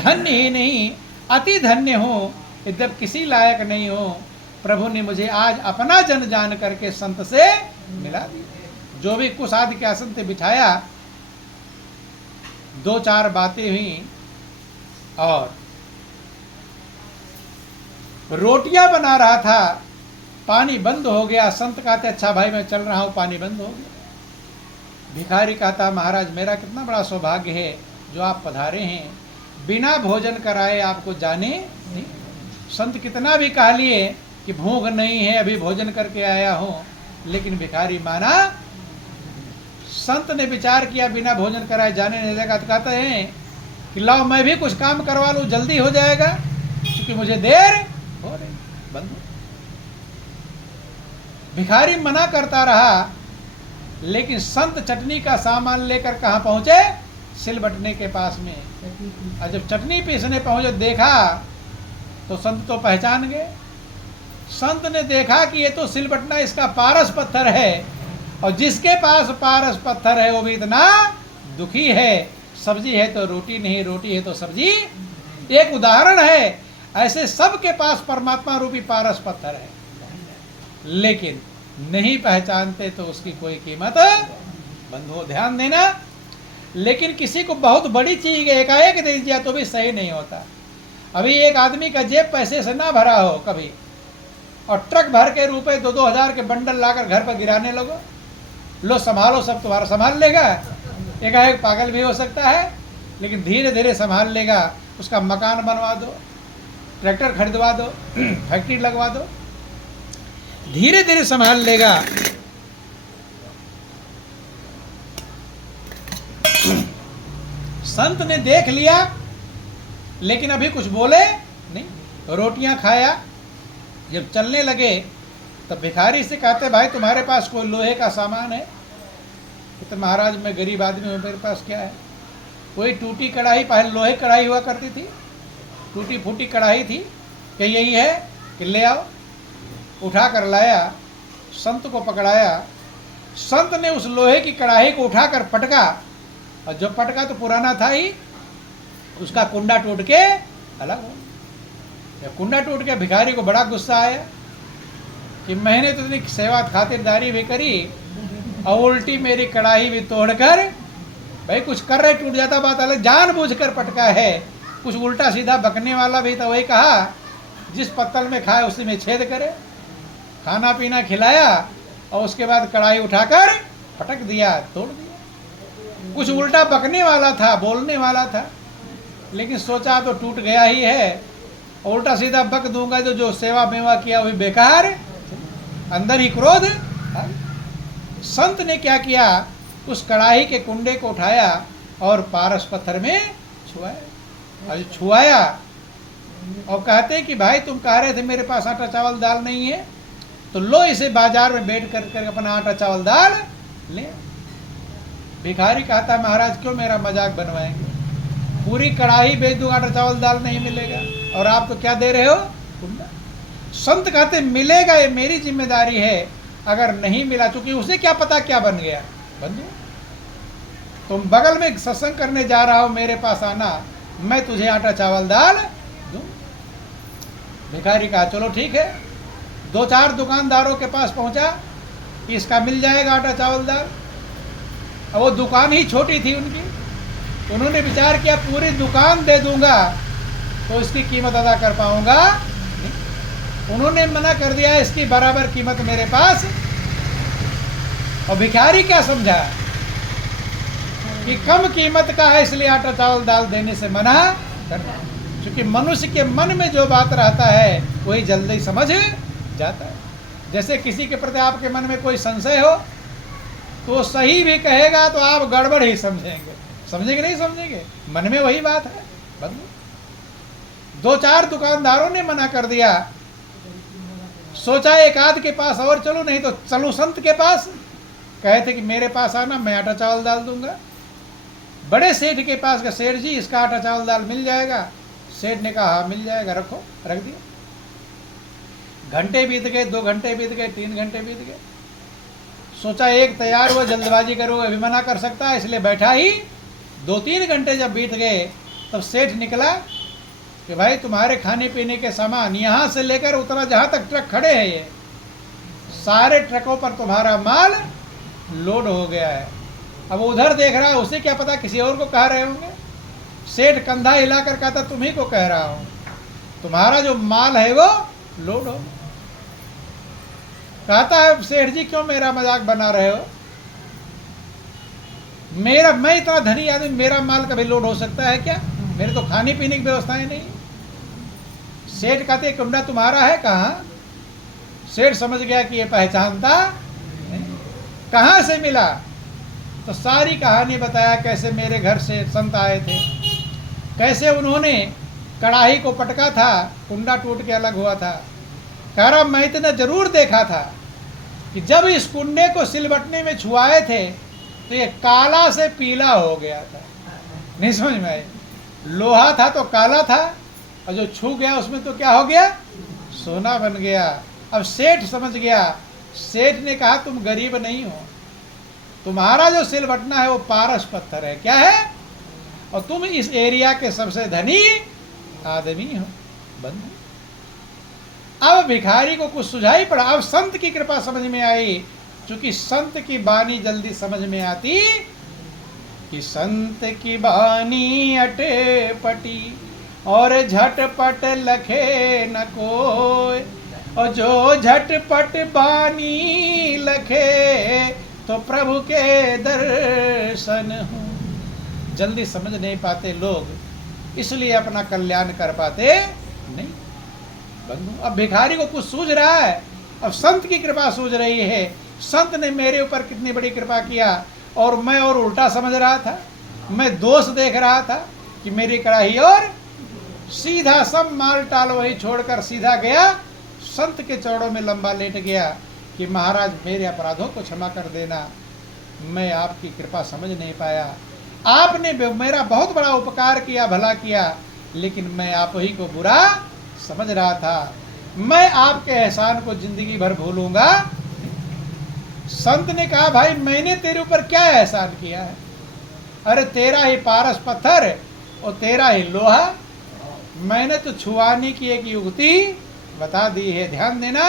धन्य ही नहीं अति धन्य हूँ, यद्यप किसी लायक नहीं हूँ। प्रभु ने मुझे आज अपना जन जान करके संत से मिला दिया। जो भी कुछ आदि के आसन से बिठाया, 2-4 बातें हुई और रोटियां बना रहा था, पानी बंद हो गया। संत कहते अच्छा भाई मैं चल रहा हूँ, पानी बंद हो गया। भिखारी कहता महाराज मेरा कितना बड़ा सौभाग्य है जो आप पधारे हैं, बिना भोजन कराए आपको जाने नहीं। संत कितना भी कह लिए कि भूख नहीं है अभी भोजन करके आया हूँ, लेकिन भिखारी माना। संत ने विचार किया बिना भोजन कराए जाने नहीं देगा, तो कहते हैं कि लाओ मैं भी कुछ काम करवा लूँ, जल्दी हो जाएगा क्योंकि मुझे देर हो रही। बंधु भिखारी मना करता रहा, लेकिन संत चटनी का सामान लेकर कहाँ पहुंचे? सिलबटने के पास में। और जब चटनी पीसने पहुंचे देखा तो संत तो पहचान गए। संत ने देखा कि ये तो सिलबटना इसका पारस पत्थर है, और जिसके पास पारस पत्थर है वो भी इतना दुखी है। सब्जी है तो रोटी नहीं, रोटी है तो सब्जी। एक उदाहरण है, ऐसे सबके पास परमात्मा रूपी पारस पत्थर है, लेकिन नहीं पहचानते तो उसकी कोई कीमत। बंधुओं ध्यान देना, लेकिन किसी को बहुत बड़ी चीज एकाएक दे दिया तो भी सही नहीं होता। अभी एक आदमी का जेब पैसे से ना भरा हो कभी, और ट्रक भर के रुपए 2-2 हज़ार के बंडल लाकर घर पर गिराने लगो, लो संभालो सब तुम्हारा संभाल लेगा। एकाएक पागल भी हो सकता है, लेकिन धीरे धीरे संभाल लेगा। उसका मकान बनवा दो, ट्रैक्टर खरीदवा दो, फैक्ट्री लगवा दो, धीरे धीरे संभाल लेगा। संत ने देख लिया, लेकिन अभी कुछ बोले नहीं। रोटियां खाया, जब चलने लगे तब भिखारी से कहते भाई तुम्हारे पास कोई लोहे का सामान है? तो महाराज मैं गरीब आदमी हूँ, मेरे पास क्या है? कोई टूटी कढ़ाई, पहले लोहे कढ़ाई हुआ करती थी, टूटी फूटी कढ़ाई थी, क्या यही है कि ले आओ। उठा कर लाया, संत को पकड़ाया। संत ने उस लोहे की कढ़ाई को उठाकर पटका, और जब पटका तो पुराना था ही, उसका कुंडा टूट के अलग हो। जब कुंडा टूट के भिखारी को बड़ा गुस्सा आया कि मैंने तो इतनी सेवा खातिरदारी भी करी और उल्टी मेरी कढ़ाई भी तोड़कर, भाई कुछ कर रहे टूट जाता बात अलग, जानबूझकर पटका है। कुछ उल्टा सीधा बकने वाला भी था, वही कहा जिस पत्तल में खाए उसी में छेद करे। खाना पीना खिलाया और उसके बाद कढ़ाई उठाकर पटक दिया, तोड़ दिया। कुछ उल्टा बकने वाला था, बोलने वाला था, लेकिन सोचा तो टूट गया ही है, उल्टा सीधा बक दूंगा तो जो सेवा मेवा किया वही बेकार। अंदर ही क्रोध। संत ने क्या किया, उस कढ़ाई के कुंडे को उठाया और पारस पत्थर में छुआया। और छुआया और कहते कि भाई तुम कह रहे थे मेरे पास आटा चावल दाल नहीं है, तो लो इसे बाजार में बैठ कर अपना आटा चावल दाल ले। भिखारी कहता महाराज क्यों मेरा मजाक बनवाएंगे, पूरी कढ़ाई बेच दूंगा, आटा चावल दाल नहीं मिलेगा, और आप तो क्या दे रहे हो? कुंडा। संत कहते मिलेगा, ये मेरी जिम्मेदारी है। अगर नहीं मिला, चूंकि उसे क्या पता क्या बन गया। बंधु तुम बगल में सत्संग करने जा रहा हो, मेरे पास आना, मैं तुझे आटा चावल दाल दूं। भिखारी कहा चलो ठीक है। 2-4 दुकानदारों के पास पहुंचा कि इसका मिल जाएगा आटा चावल दाल। अब वो दुकान ही छोटी थी उनकी, उन्होंने विचार किया पूरी दुकान दे दूंगा तो इसकी कीमत अदा कर पाऊंगा। उन्होंने मना कर दिया, इसकी बराबर कीमत मेरे पास। और भिखारी क्या समझा कि कम कीमत का है, इसलिए आटा चावल दाल देने से मना करना। क्योंकि मनुष्य के मन में जो बात रहता है वही जल्दी समझ जाता है। जैसे किसी के प्रति आपके मन में कोई संशय हो तो सही भी कहेगा तो आप गड़बड़ ही समझेंगे। समझेंगे नहीं समझेंगे, मन में वही बात है। बंधु 2-4 दुकानदारों ने मना कर दिया। सोचा एक आध के पास और चलो, नहीं तो चलो संत के पास। कहे थे कि मेरे पास आना, मैं आटा चावल दाल दूंगा। बड़े सेठ के पास का, सेठ जी इसका आटा चावल दाल मिल जाएगा? सेठ ने कहा हाँ मिल जाएगा, रखो। रख दिया। घंटे बीत गए, 2 घंटे बीत गए, 3 घंटे बीत गए। सोचा एक तैयार हुआ, जल्दबाजी करूँगा, अभी मना कर सकता है, इसलिए बैठा ही। 2-3 घंटे जब बीत गए तब सेठ निकला कि भाई तुम्हारे खाने पीने के सामान यहाँ से लेकर उतना जहाँ तक ट्रक खड़े हैं, ये सारे ट्रकों पर तुम्हारा माल लोड हो गया है। अब उधर देख रहा है, उसे क्या पता किसी और को कह रहे होंगे। सेठ कंधा हिलाकर कहता तुम्ही को कह रहा हूँ, तुम्हारा जो माल है वो लोड हो। कहता है सेठ जी क्यों मेरा मजाक बना रहे हो, मैं इतना धनी आदमी, मेरा माल कभी लोड हो सकता है क्या, मेरे तो खाने पीने की व्यवस्थाएं नहीं। सेठ कहते कुंडा तुम्हारा है कहाँ। सेठ समझ गया कि ये पहचानता नहीं। कहाँ से मिला, तो सारी कहानी बताया कैसे मेरे घर से संत आए थे, कैसे उन्होंने कढ़ाई को पटका था, कुंडा टूट के अलग हुआ था। कह रहा मैं इतना जरूर देखा था कि जब इस कुंडे को सिलबटने में छुआए थे तो ये काला से पीला हो गया था। नहीं समझ में आई, लोहा था तो काला था और जो छू गया उसमें तो क्या हो गया, सोना बन गया। अब सेठ समझ गया। सेठ ने कहा तुम गरीब नहीं हो, तुम्हारा जो सिलबटना है वो पारस पत्थर है। क्या है, और तुम इस एरिया के सबसे धनी आदमी हो बंधु। अब भिखारी को कुछ सुझाई पड़ा। अब संत की कृपा समझ में आई, क्योंकि संत की बानी जल्दी समझ में आती कि संत की बानी अटे पटी और झटपट लखे न कोई, और जो झटपट बानी लखे तो प्रभु के दर्शन हो। जल्दी समझ नहीं पाते लोग, इसलिए अपना कल्याण कर पाते नहीं बंधु। अब भिखारी को कुछ सूझ रहा है, अब संत की कृपा सूझ रही है। संत ने मेरे ऊपर कितनी बड़ी कृपा किया, और मैं और उल्टा समझ रहा था, मैं दोष देख रहा था कि मेरी कड़ाही, और सीधा सब माल टाल वही छोड़कर सीधा गया संत के चरणों में लंबा लेट गया कि महाराज मेरे अपराधों को क्षमा कर देना, मैं आपकी कृपा समझ नहीं पाया। आपने मेरा बहुत बड़ा उपकार किया, भला किया, लेकिन मैं आप ही को बुरा समझ रहा था। मैं आपके एहसान को जिंदगी भर भूलूंगा। संत ने कहा भाई मैंने तेरे ऊपर क्या एहसान किया है, अरे तेरा ही पारस पत्थर और तेरा ही लोहा, मैंने तो छुआने की एक युक्ति बता दी है, ध्यान देना।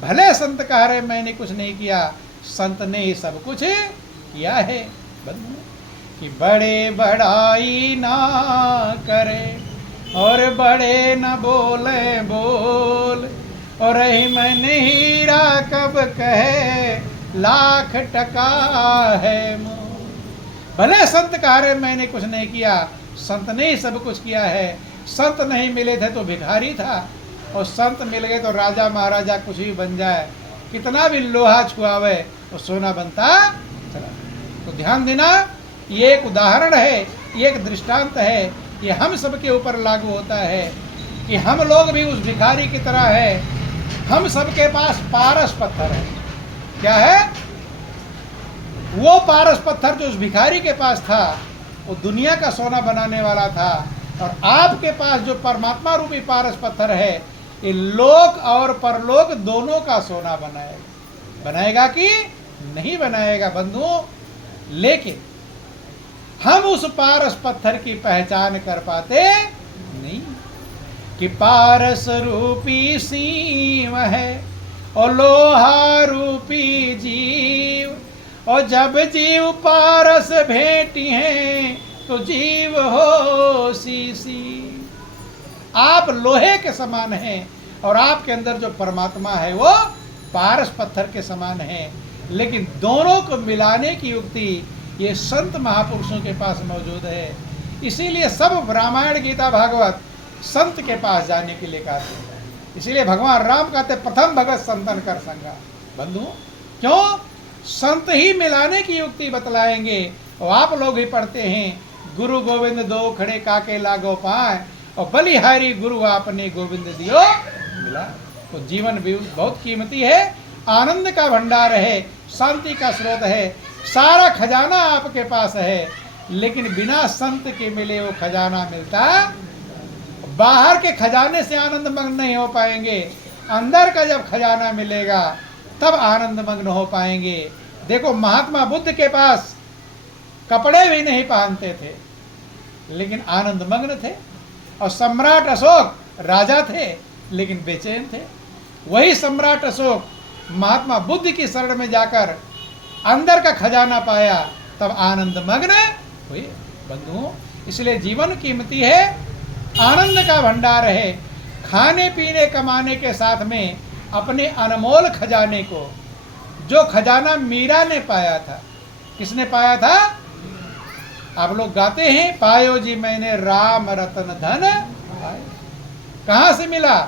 भले संत कह रहे मैंने कुछ नहीं किया, संत ने ही सब कुछ किया है बंधु। कि बड़े बड़ाई ना करे और बड़े न बोले बोल, और रही मैंने हीरा कब कहे लाख टका है मोल। भले संत कह रहे मैंने कुछ नहीं किया, संत ने ही सब कुछ किया है। संत नहीं मिले थे तो भिखारी था, और संत मिल गए तो राजा महाराजा कुछ भी बन जाए, कितना भी लोहा छुआवे तो सोना बनता चला। तो ध्यान देना, ये एक उदाहरण है, ये एक दृष्टांत है, ये हम सबके ऊपर लागू होता है कि हम लोग भी उस भिखारी की तरह है। हम सबके पास पारस पत्थर है। क्या है, वो पारस पत्थर जो उस भिखारी के पास था वो दुनिया का सोना बनाने वाला था, और आपके पास जो परमात्मा रूपी पारस पत्थर है ये लोक और परलोक दोनों का सोना बनाएगा। बनाएगा कि नहीं बनाएगा बंधु। लेकिन हम उस पारस पत्थर की पहचान कर पाते नहीं कि पारस रूपी सीम है और लोहा रूपी जीव, और जब जीव पारस भेटी हैं तो जीव हो सी। आप लोहे के समान हैं और आपके अंदर जो परमात्मा है वो पारस पत्थर के समान है। लेकिन दोनों को मिलाने की युक्ति ये संत महापुरुषों के पास मौजूद है। इसीलिए सब रामायण गीता भागवत संत के पास जाने के लिए कहते हैं। इसीलिए भगवान राम कहते प्रथम भगत संतन कर संगा बंधु। क्यों, संत ही मिलाने की युक्ति बतलाएंगे। और आप लोग ही पढ़ते हैं, गुरु गोविंद दो खड़े काके लागो पाए, और बलिहारी गुरु आपने गोविंद दियो मिला। तो जीवन भी बहुत कीमती है, आनंद का भंडार है, शांति का स्रोत है, सारा खजाना आपके पास है। लेकिन बिना संत के मिले वो खजाना मिलता, बाहर के खजाने से आनंद मग्न नहीं हो पाएंगे, अंदर का जब खजाना मिलेगा तब आनंद मग्न हो पाएंगे। देखो महात्मा बुद्ध के पास कपड़े भी नहीं पहनते थे, लेकिन आनंद मग्न थे। और सम्राट अशोक राजा थे लेकिन बेचैन थे। वही सम्राट अशोक महात्मा बुद्ध की शरण में जाकर अंदर का खजाना पाया, तब आनंद मग्न हुए। बंधुओं, इसलिए जीवन कीमती है, आनंद का भंडार है। खाने पीने कमाने के साथ में अपने अनमोल खजाने को, जो खजाना मीरा ने पाया था, किसने पाया था? आप लोग गाते हैं, पायो जी मैंने राम रतन धन पायो। कहां से मिला?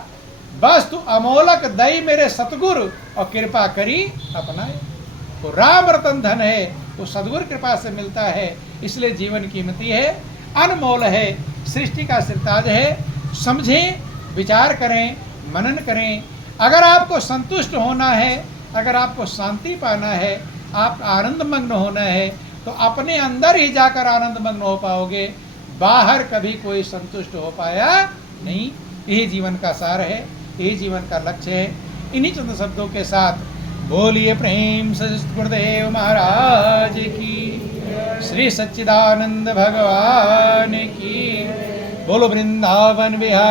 बस तू अमोलक दई मेरे सतगुरु और कृपा करी अपनाए। वो राम रतन धन है, वो सदगुरु कृपा से मिलता है। इसलिए जीवन कीमती है, अनमोल है, सृष्टि का सिरताज है। समझें, विचार करें, मनन करें। अगर आपको संतुष्ट होना है, अगर आपको शांति पाना है, आप आनंद मग्न होना है, तो अपने अंदर ही जाकर आनंद मग्न हो पाओगे। बाहर कभी कोई संतुष्ट हो पाया नहीं। यही जीवन का सार है, यही जीवन का लक्ष्य है। इन्हीं चंद शब्दों के साथ बोलिए प्रेम से गुरुदेव महाराज की, श्री सच्चिदानंद भगवान की। बोलो वृंदावन विहार।